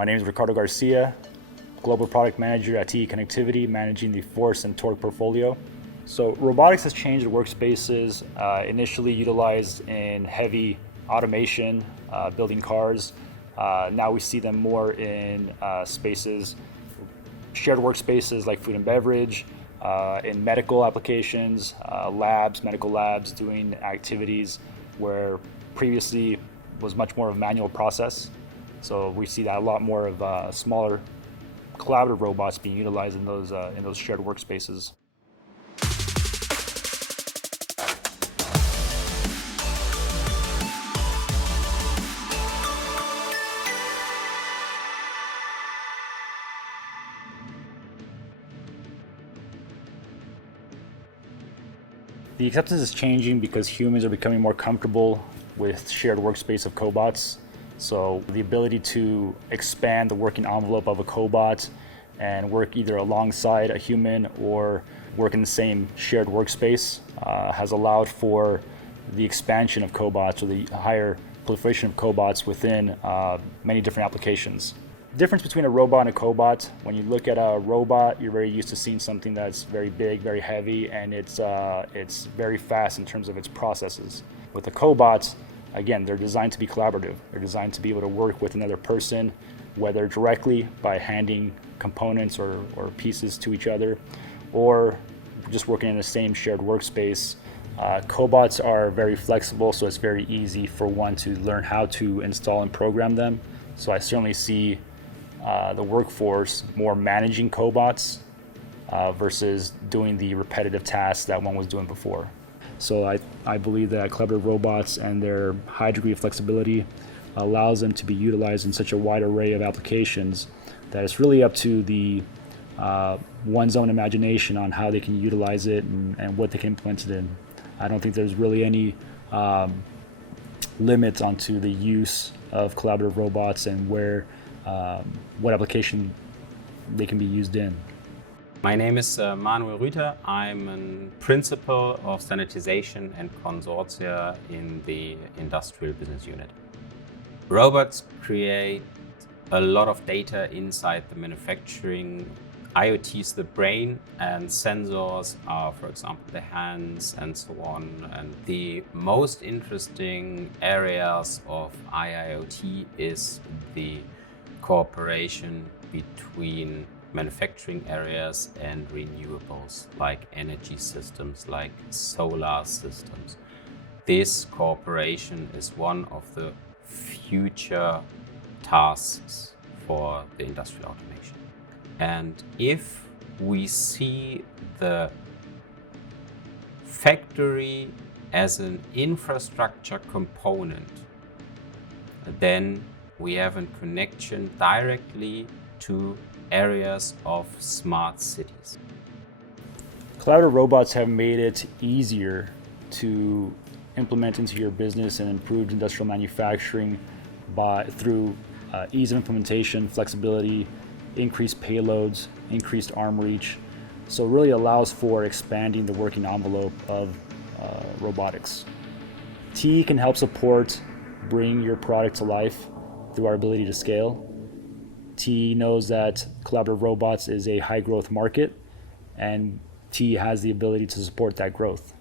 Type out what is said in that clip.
My name is Ricardo Garcia, Global Product Manager at TE Connectivity, managing the Force and Torque portfolio. So robotics has changed workspaces, initially utilized in heavy automation, building cars. Now we see them more in spaces, shared workspaces like food and beverage, in medical applications, medical labs doing activities where previously was much more of a manual process. So we see that a lot more of smaller collaborative robots being utilized in those shared workspaces. The acceptance is changing because humans are becoming more comfortable with shared workspace of cobots. So the ability to expand the working envelope of a cobot and work either alongside a human or work in the same shared workspace has allowed for the expansion of cobots, or the higher proliferation of cobots within many different applications. The difference between a robot and a cobot: when you look at a robot, you're very used to seeing something that's very big, very heavy, and it's very fast in terms of its processes. With a cobot, again, they're designed to be collaborative. They're designed to be able to work with another person, whether directly by handing components or pieces to each other, or just working in the same shared workspace. Cobots are very flexible, so it's very easy for one to learn how to install and program them. So I certainly see the workforce more managing cobots versus doing the repetitive tasks that one was doing before. So I believe that collaborative robots and their high degree of flexibility allows them to be utilized in such a wide array of applications that it's really up to the one's own imagination on how they can utilize it and what they can implement it in. I don't think there's really any limits onto the use of collaborative robots and what application they can be used in. My name is Manuel Rüther. I'm a principal of standardization and consortia in the industrial business unit. Robots create a lot of data inside the manufacturing. IoT is the brain, and sensors are, for example, the hands and so on. And the most interesting areas of IIoT is the cooperation between manufacturing areas and renewables, like energy systems, like solar systems. This cooperation is one of the future tasks for the industrial automation. And if we see the factory as an infrastructure component, then we have a connection directly to areas of smart cities. Collaborative robots have made it easier to implement into your business and improve industrial manufacturing through ease of implementation, flexibility, increased payloads, increased arm reach. So it really allows for expanding the working envelope of robotics. TE can help support bring your product to life through our ability to scale. TE knows that collaborative robots is a high growth market, and TE has the ability to support that growth.